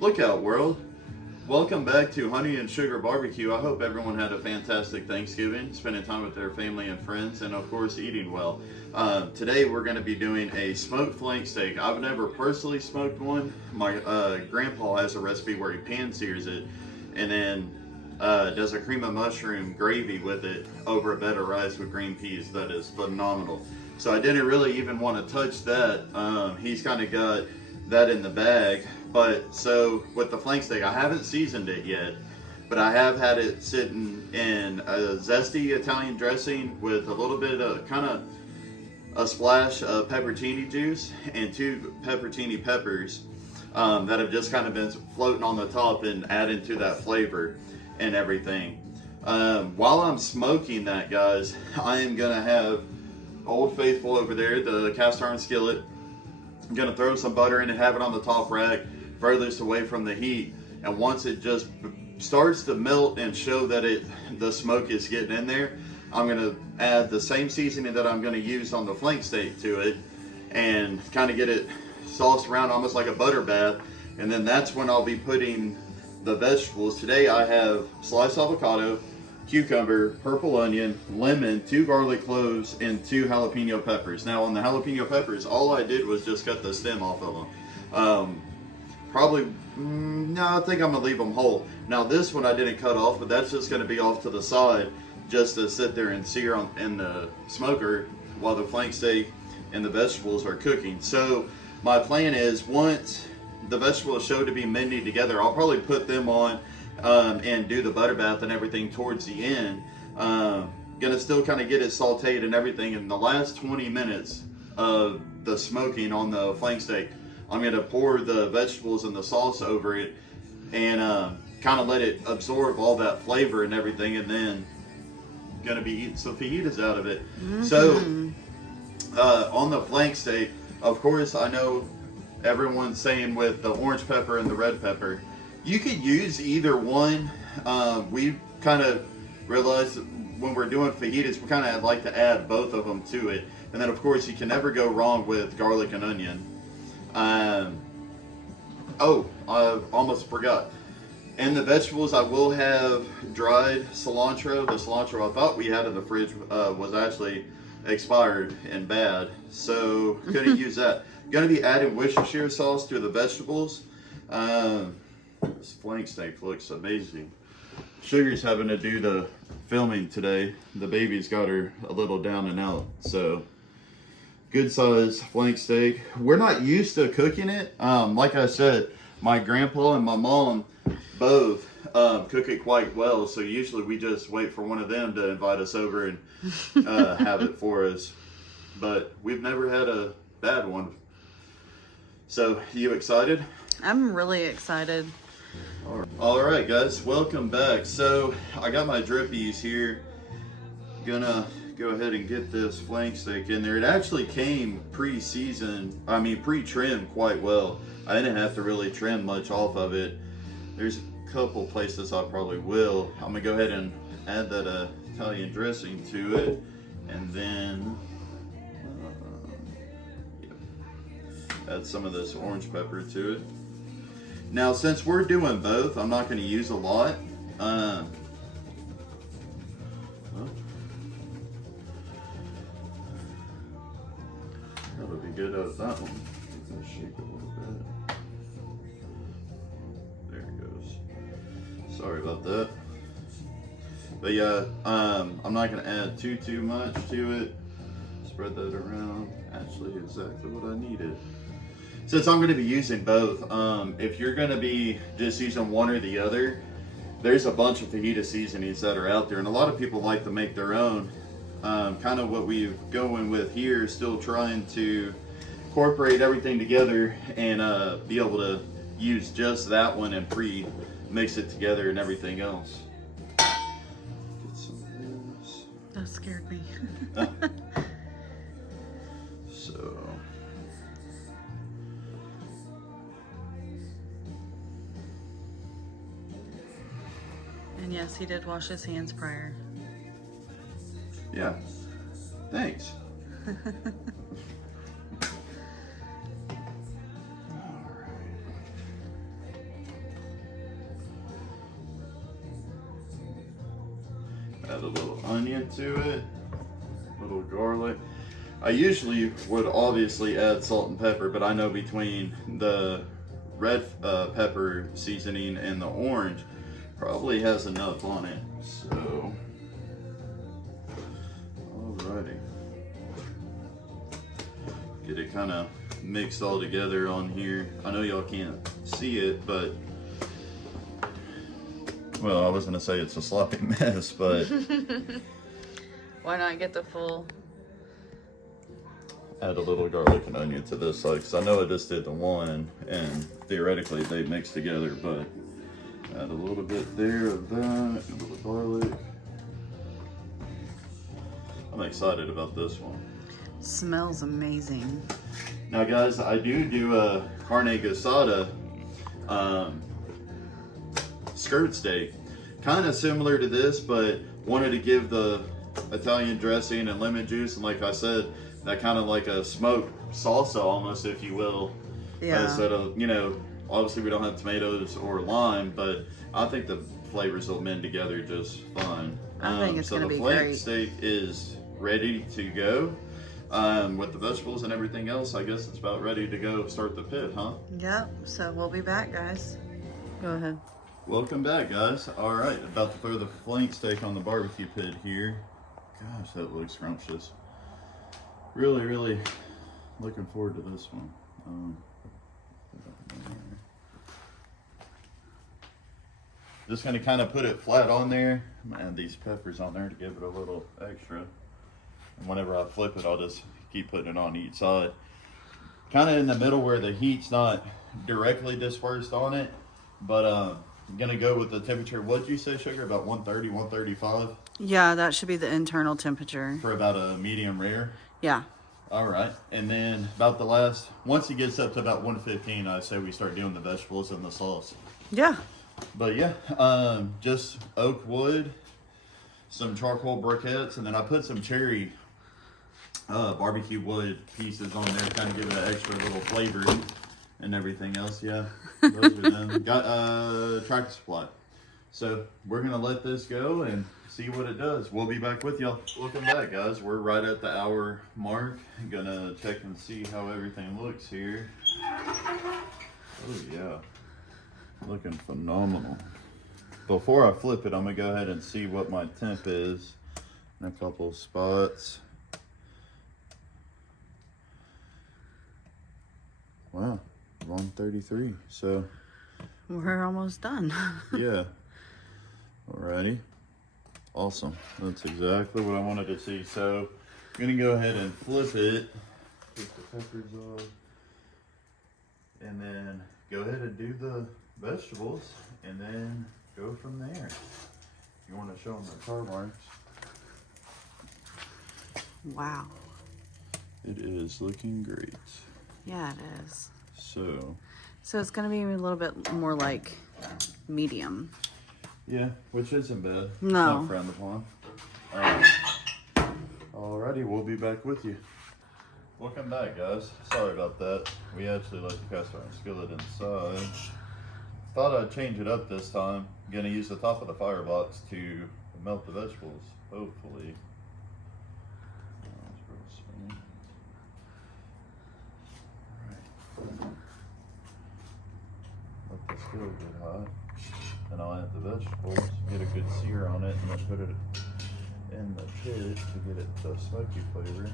Look out, world. Welcome back to Honey and Sugar Barbecue. I hope everyone had a fantastic Thanksgiving, spending time with their family and friends, and of course eating well. Today we're going to be doing a smoked flank steak. I've never personally smoked one. My grandpa has a recipe where he pan sears it and then does a cream of mushroom gravy with it over a bed of rice with green peas. That is phenomenal. So I didn't really even want to touch that. He's kind of got that in the bag. But so with the flank steak, I haven't seasoned it yet, but I have had it sitting in a zesty Italian dressing with a little bit of kind of a splash of pepperoni juice and 2 pepperoni peppers that have just kind of been floating on the top and adding to that flavor and everything. While I'm smoking that, guys, I am gonna have Old Faithful over there, the cast iron skillet. I'm gonna throw some butter in and have it on the top rack, furthest away from the heat. And once it just starts to melt and show that the smoke is getting in there, I'm gonna add the same seasoning that I'm gonna use on the flank steak to it and kind of get it sauced around almost like a butter bath. And then that's when I'll be putting the vegetables. Today I have sliced avocado, cucumber, purple onion, lemon, 2 garlic cloves, and 2 jalapeno peppers. Now on the jalapeno peppers, all I did was just cut the stem off of them. No, I think I'm gonna leave them whole. Now this one I didn't cut off, but that's just gonna be off to the side just to sit there and sear in the smoker while the flank steak and the vegetables are cooking. So my plan is once the vegetables show to be mending together, I'll probably put them on and do the butter bath and everything towards the end. Gonna still kind of get it sauteed and everything. In the last 20 minutes of the smoking on the flank steak, I'm gonna pour the vegetables and the sauce over it and kind of let it absorb all that flavor and everything, and then gonna be eating some fajitas out of it. Mm-hmm. So on the flank steak, of course, I know everyone's saying with the orange pepper and the red pepper, you could use either one. We kind of realized that when we're doing fajitas, we kind of like to add both of them to it. And then of course you can never go wrong with garlic and onion. I almost forgot. And the vegetables, I will have dried cilantro. The cilantro I thought we had in the fridge was actually expired and bad, so couldn't use that. Going to be adding Worcestershire sauce to the vegetables. This flank steak looks amazing. Sugar's having to do the filming today. The baby's got her a little down and out, so good size flank steak. We're not used to cooking it. Like I said, my grandpa and my mom both cook it quite well, so usually we just wait for one of them to invite us over and have it for us. But we've never had a bad one. So, you excited? I'm really excited. All right, guys, welcome back. So, I got my drippies here. Gonna go ahead and get this flank steak in there. It actually came pre-trimmed quite well. I didn't have to really trim much off of it. There's a couple places I probably will. I'm gonna go ahead and add that Italian dressing to it, and then add some of this orange pepper to it. Now, since we're doing both, I'm not going to use a lot. That'll be good out of that one. Let's shake it a little bit. There it goes. Sorry about that. But yeah, I'm not going to add too much to it. Spread that around. Actually, exactly what I needed. Since I'm going to be using both, if you're going to be just using one or the other, there's a bunch of fajita seasonings that are out there, and a lot of people like to make their own. Kind of what we're going with here, still trying to incorporate everything together and be able to use just that one and pre-mix it together and everything else. Get some of this. That scared me. So. And yes, he did wash his hands prior. Yeah. Thanks. Add a little onion to it, a little garlic. I usually would obviously add salt and pepper, but I know between the red pepper seasoning and the orange probably has enough on it. So, alrighty. Get it kind of mixed all together on here. I know y'all can't see it, but well, I was gonna say it's a sloppy mess, but why not get the full? Add a little garlic and onion to this side, because I know I just did the one, and theoretically they mix together, but add a little bit there of that, a little garlic. I'm excited about this one. Smells amazing. Now guys, I do a carne asada skirt steak. Kind of similar to this, but wanted to give the Italian dressing and lemon juice, and like I said, that kind of like a smoked salsa almost, if you will. Yeah. Instead of, you know, obviously we don't have tomatoes or lime, but I think the flavors will mend together just fine. I think it's so gonna the be flank great. steak is ready to go. With the vegetables and everything else, I guess it's about ready to go start the pit, huh? Yep, so we'll be back, guys. Go ahead. Welcome back, guys. All right, about to throw the flank steak on the barbecue pit here. Gosh, that looks scrumptious. Really, really looking forward to this one. Just gonna kind of put it flat on there. I'm gonna add these peppers on there to give it a little extra. And whenever I flip it, I'll just keep putting it on each side. Kind of in the middle where the heat's not directly dispersed on it, but I'm gonna go with the temperature. What'd you say, Sugar? About 130, 135? Yeah, that should be the internal temperature. For about a medium rare? Yeah. All right, and then about the last, once it gets up to about 115, I say we start doing the vegetables and the sauce. Yeah. But yeah, just oak wood, some charcoal briquettes, and then I put some cherry barbecue wood pieces on there to kind of give it an extra little flavor and everything else. Yeah, those are them. Got Tractor Supply. So we're gonna let this go and see what it does. We'll be back with y'all. Welcome back, guys. We're right at the hour mark. Gonna check and see how everything looks here. Oh yeah, looking phenomenal. Before I flip it, I'm gonna go ahead and see what my temp is in a couple spots. Wow, 133. So We're almost done. yeah. Alrighty. Awesome. That's exactly what I wanted to see. So I'm gonna go ahead and flip it. Take the peppers off. And then go ahead and do the vegetables and then go from there. You want to show them the tar marks? Wow. It is looking great. Yeah, it is. So it's gonna be a little bit more like medium. yeah, which isn't bad. No. It's not frowned upon. Alrighty, we'll be back with you. Welcome back, guys. Sorry about that. We actually left the cast iron skillet inside. Thought I'd change it up this time. Gonna use the top of the firebox to melt the vegetables, hopefully. Let the skillet get hot. Then I'll add the vegetables, get a good sear on it, and then put it in the pit to get it the smoky flavor.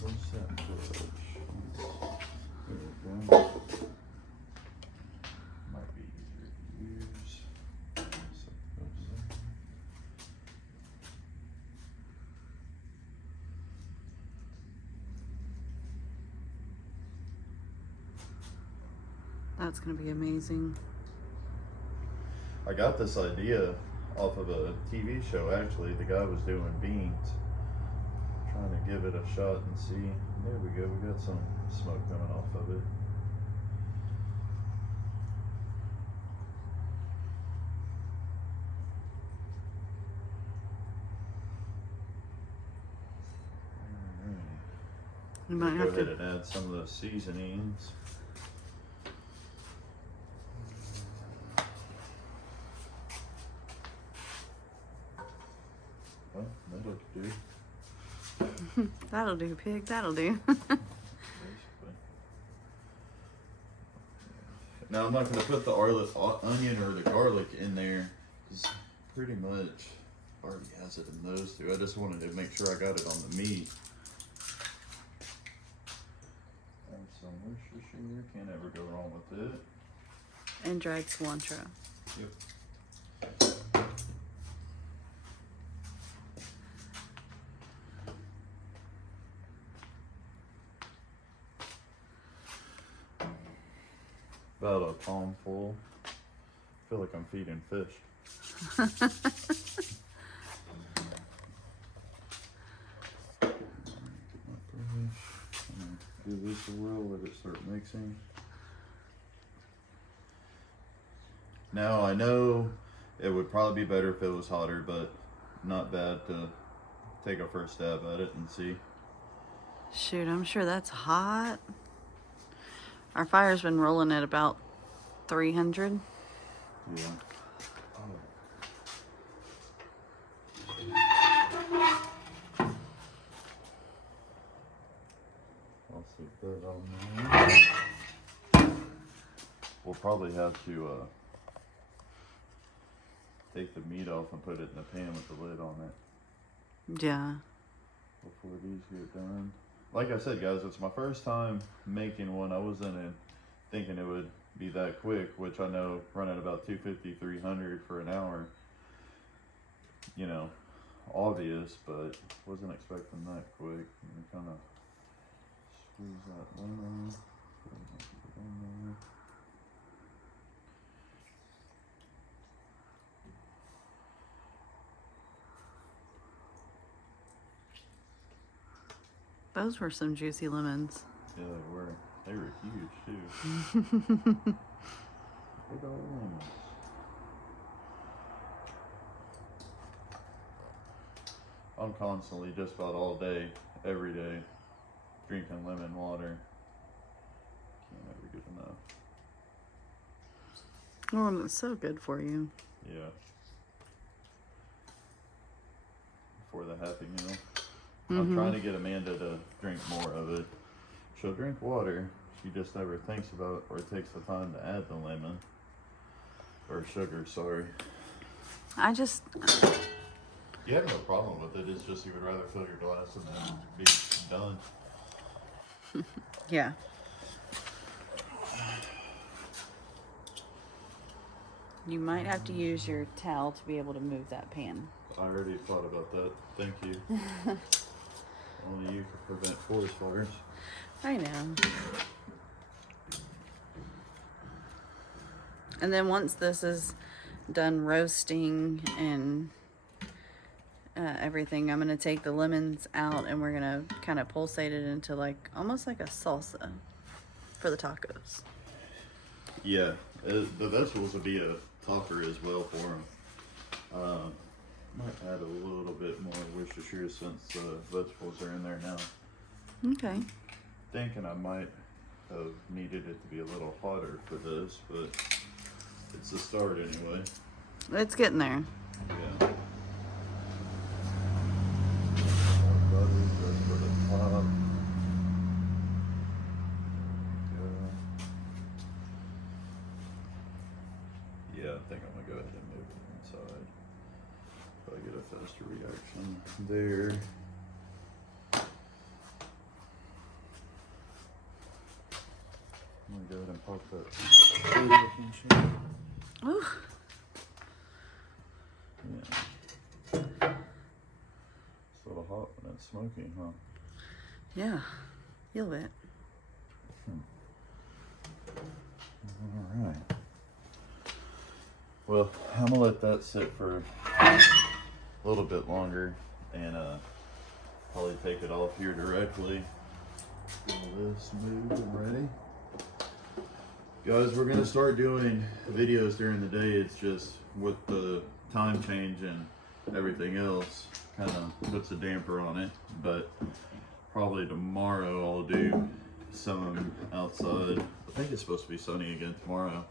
Where's that brush? There we go. Might be easier to use. Set those there. That's gonna be amazing. I got this idea off of a TV show, actually. The guy was doing beans. Trying to give it a shot and see. There we go, we got some smoke coming off of it. You might Go have ahead to. and add some of the seasonings. That'll do, pig. That'll do. Basically. Now I'm not going to put the onion or the garlic in there because pretty much already has it in those two. I just wanted to make sure I got it on the meat. Add some Worcestershire. Can't ever go wrong with it. And dried cilantro. Yep. About a palm full. I feel like I'm feeding fish. Do this a whirl, let it start mixing. Now I know it would probably be better if it was hotter, but not bad to take a first stab at it and see. Shoot, I'm sure that's hot. Our fire's been rolling at about 300. Yeah. I'll stick that on there. We'll probably have to take the meat off and put it in the pan with the lid on it. Yeah. Before these get done. Like I said, guys, it's my first time making one. I wasn't thinking it would be that quick, which I know running about 250, 300 for an hour, you know, obvious, but wasn't expecting that quick. And kind of squeeze that lemon. Those were some juicy lemons. Yeah, they were. They were huge, too. Big old lemons. I'm constantly, just about all day, every day, drinking lemon water. Can't ever get enough. Oh, it's so good for you. Yeah. For the happy meal. I'm trying to get Amanda to drink more of it. She'll drink water. She just never thinks about or takes the time to add the lemon. Or sugar, sorry. You have no problem with it. It's just you would rather fill your glass and then be done. Yeah. You might have to use your towel to be able to move that pan. I already thought about that. Thank you. Only you can prevent forest fires. I know. And then once this is done roasting and everything, I'm going to take the lemons out and we're going to kind of pulsate it into like almost like a salsa for the tacos. Yeah, the vegetables would be a topper as well for them. Might add a little bit more Worcestershire since vegetables are in there now. Okay. Thinking I might have needed it to be a little hotter for this, but it's a start anyway. It's getting there. Yeah. More butter just for the top. Yeah, I think I'm gonna go ahead and move it inside. If I get a faster reaction there. I'm gonna go ahead and pop that. Ooh. Yeah. It's a little hot when it's smoking, huh? Yeah. Feel it. All right. Well, I'm gonna let that sit for a little bit longer and probably take it off here directly. Get all this moved and ready. Guys, we're gonna start doing videos during the day. It's just with the time change and everything else kind of puts a damper on it, but probably tomorrow I'll do some outside. I think it's supposed to be sunny again tomorrow.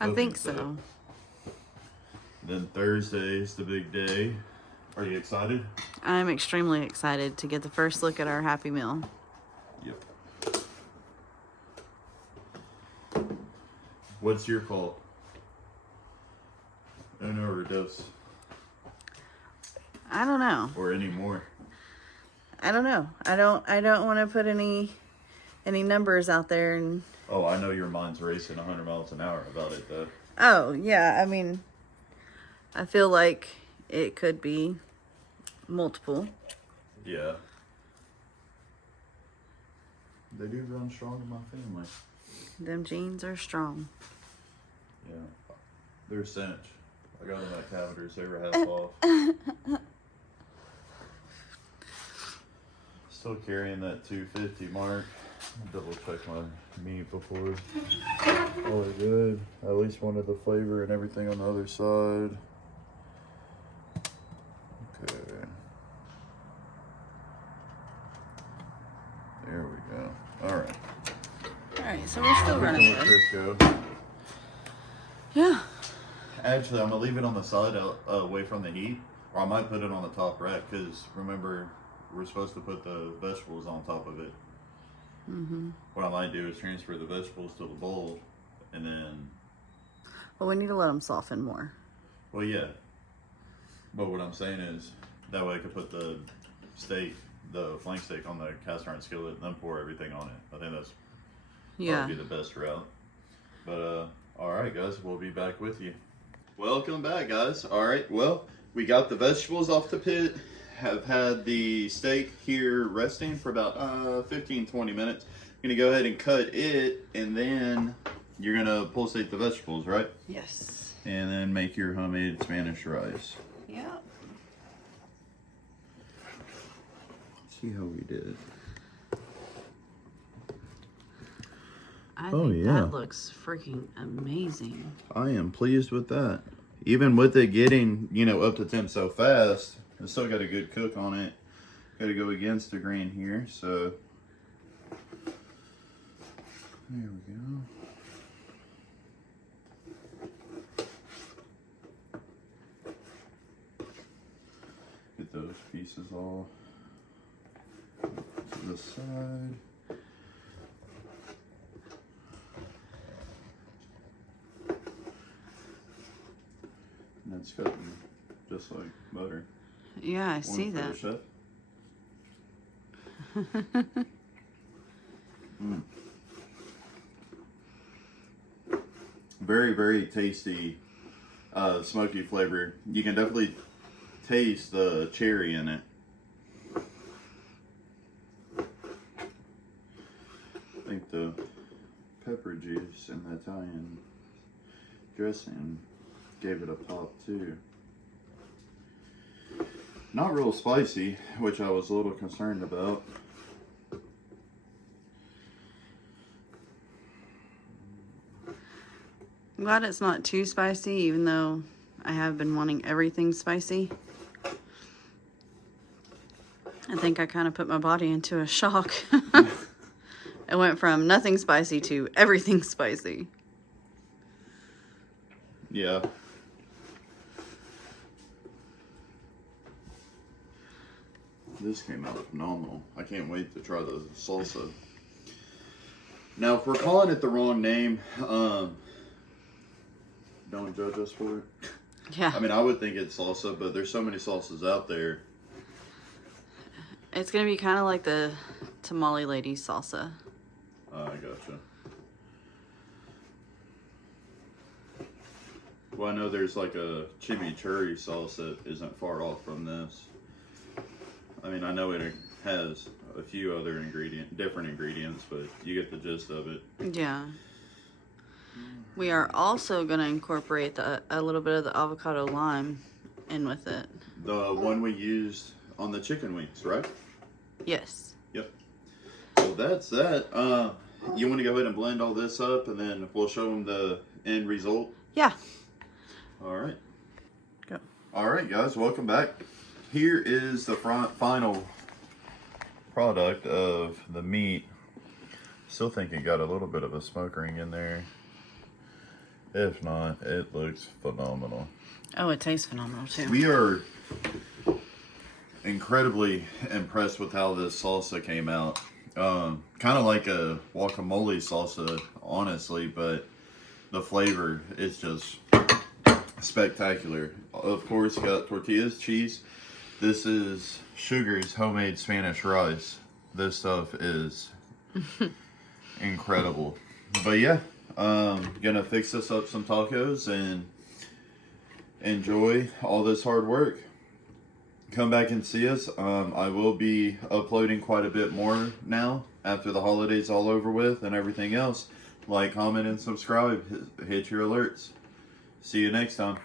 I think so. Then Thursday is the big day. Are you excited? I'm extremely excited to get the first look at our Happy Meal. Yep. What's your call? Uno or dos? I don't know. Or any more? I don't know. I don't want to put any numbers out there. And Oh, I know your mind's racing 100 miles an hour about it, though. oh yeah, I mean, I feel like it could be multiple. Yeah. They do run strong in my family. Them genes are strong. Yeah. They're a cinch. I got them at Cavenders. They were half off. Still carrying that 250 mark. Double check my meat before. Oh, good. I at least wanted the flavor and everything on the other side. Okay. There we go. All right. All right, so we're still running Let good. this go. Yeah. Actually, I'm gonna leave it on the side away from the heat, or I might put it on the top rack because remember we're supposed to put the vegetables on top of it. Mhm. What I might do is transfer the vegetables to the bowl, and then. Well, we need to let them soften more. Well, yeah. But what I'm saying is that way I could put the steak, the flank steak, on the cast iron skillet, and then pour everything on it. I think that's Yeah. probably the best route. But all right, guys, we'll be back with you. Welcome back, guys. All right, well, we got the vegetables off the pit. Have had the steak here resting for about 15-20 minutes. I'm gonna go ahead and cut it, and then you're gonna pulsate the vegetables, right? Yes. And then make your homemade Spanish rice. Yeah. See how we did it. I Oh, think yeah. that looks freaking amazing. I am pleased with that. Even with it getting, up to temp so fast, it's still got a good cook on it. Got to go against the grain here, so there we go. Get those pieces all to the side. And it's cutting just like butter. Yeah, I see One for that. the chef. Very, very tasty, smoky flavor. You can definitely taste the cherry in it. I think the pepper juice and the Italian dressing gave it a pop too. Not real spicy, which I was a little concerned about. I'm glad it's not too spicy, even though I have been wanting everything spicy. I think I kind of put my body into a shock. It went from nothing spicy to everything spicy. Yeah. This came out phenomenal. I can't wait to try the salsa. Now, if we're calling it the wrong name, don't judge us for it. Yeah. I mean, I would think it's salsa, but there's so many salsas out there. It's going to be kind of like the tamale lady salsa. I gotcha. Well, I know there's like a chimichurri sauce that isn't far off from this. I mean, I know it has a few other different ingredients, but you get the gist of it. Yeah. We are also going to incorporate a little bit of the avocado lime in with it. The one we used on the chicken wings, right? Yes. Yep. Well, that's that. You want to go ahead and blend all this up, and then we'll show them the end result? Yeah. All right. Go. All right, guys, welcome back. Here is the final product of the meat. Still think it got a little bit of a smoke ring in there. If not, it looks phenomenal. Oh, it tastes phenomenal too. We are incredibly impressed with how this salsa came out. Kind of like a guacamole salsa, honestly, but the flavor is just spectacular. Of course, got tortillas, cheese. This is Sugar's homemade Spanish rice. This stuff is incredible. But yeah, gonna fix this up some tacos and enjoy all this hard work. Come back and see us. I will be uploading quite a bit more now after the holidays all over with and everything else. Like, comment, and subscribe. Hit your alerts. See you next time.